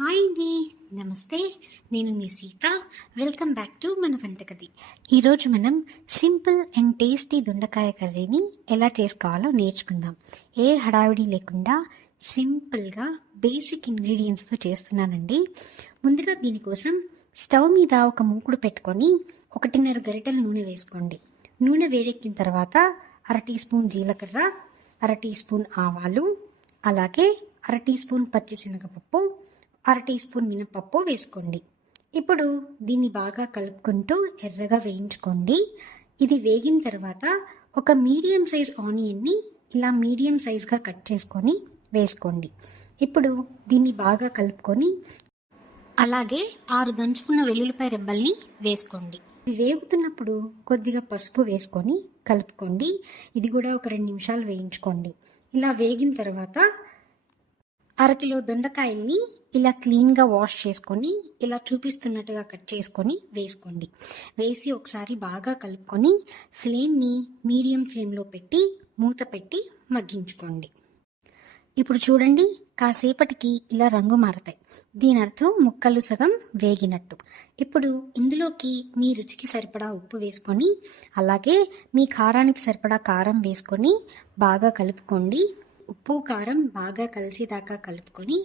Hi అండి, నమస్తే. నేను మీ సీత. వెల్కమ్ బ్యాక్ టు మన వంటగది. ఈరోజు మనం సింపుల్ అండ్ టేస్టీ దొండకాయ కర్రీని ఎలా చేసుకోవాలో నేర్చుకుందాం. ఏ హడావిడి లేకుండా సింపుల్గా బేసిక్ ఇంగ్రీడియంట్స్తో చేస్తున్నానండి. ముందుగా దీనికోసం స్టవ్ మీద ఒక మూకుడు పెట్టుకొని 1.5 గరిటెల నూనె వేసుకోండి. నూనె వేడెక్కిన తర్వాత 1/2 టీ స్పూన్ జీలకర్ర, 1/2 టీ స్పూన్ ఆవాలు, అలాగే 1/2 టీ స్పూన్ పచ్చిశనగపప్పు, 1/2 టీ స్పూన్ మినపప్పు వేసుకోండి. ఇప్పుడు దీన్ని బాగా కలుపుకుంటూ ఎర్రగా వేయించుకోండి. ఇది వేగిన తర్వాత ఒక మీడియం సైజ్ ఆనియన్ని ఇలా మీడియం సైజ్గా కట్ చేసుకొని వేసుకోండి. ఇప్పుడు దీన్ని బాగా కలుపుకొని అలాగే 6 దంచుకున్న వెల్లుల్లిపాయ రెబ్బల్ని వేసుకోండి. ఇది వేగుతున్నప్పుడు కొద్దిగా పసుపు వేసుకొని కలుపుకోండి. ఇది కూడా ఒక 2 నిమిషాలు వేయించుకోండి. ఇలా వేగిన తర్వాత 1/2 కిలో దొండకాయల్ని ఇలా క్లీన్గా వాష్ చేసుకొని ఇలా చూపిస్తున్నట్టుగా కట్ చేసుకొని వేసుకోండి. వేసి ఒకసారి బాగా కలుపుకొని ఫ్లేమ్ని మీడియం ఫ్లేమ్లో పెట్టి మూత పెట్టి మగ్గించుకోండి. ఇప్పుడు చూడండి, కాసేపటికి ఇలా రంగు మారతాయి. దీని అర్థం ముక్కలు సగం వేగినట్టు. ఇప్పుడు ఇందులోకి మీ రుచికి సరిపడా ఉప్పు వేసుకొని అలాగే మీ కారానికి సరిపడా కారం వేసుకొని బాగా కలుపుకోండి. ఉప్పు కారం బాగా కలిసేదాకా కలుపుకొని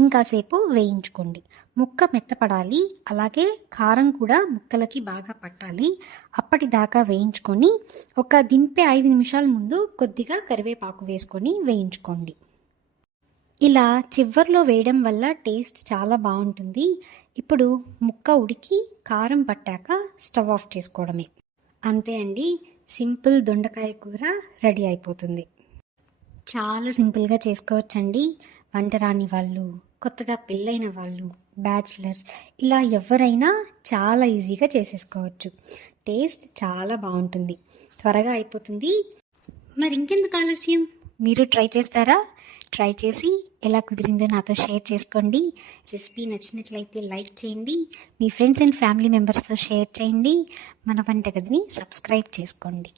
ఇంకాసేపు వేయించుకోండి. ముక్క మెత్తపడాలి, అలాగే కారం కూడా ముక్కలకి బాగా పట్టాలి. అప్పటిదాకా వేయించుకొని ఒక దింపే 5 నిమిషాల ముందు కొద్దిగా కరివేపాకు వేసుకొని వేయించుకోండి. ఇలా చివర్లో వేయడం వల్ల టేస్ట్ చాలా బాగుంటుంది. ఇప్పుడు ముక్క ఉడికి కారం పట్టాక స్టవ్ ఆఫ్ చేసుకోవడమే. అంతే అండి, సింపుల్ దొండకాయ కూర రెడీ అయిపోతుంది. చాలా సింపుల్గా చేసుకోవచ్చండి. వంట రాని వాళ్ళు, కొత్తగా పెళ్ళైన వాళ్ళు, బ్యాచిలర్స్ ఇలా ఎవరైనా చాలా ఈజీగా చేసేసుకోవచ్చు. టేస్ట్ చాలా బాగుంటుంది, త్వరగా అయిపోతుంది. మరి ఇంకెందుకు ఆలస్యం, మీరు ట్రై చేస్తారా? ట్రై చేసి ఎలా కుదిరిందో నాతో షేర్ చేసుకోండి. రెసిపీ నచ్చినట్లయితే లైక్ చేయండి, మీ ఫ్రెండ్స్ అండ్ ఫ్యామిలీ మెంబర్స్తో షేర్ చేయండి. మన వంటగదిని సబ్స్క్రైబ్ చేసుకోండి.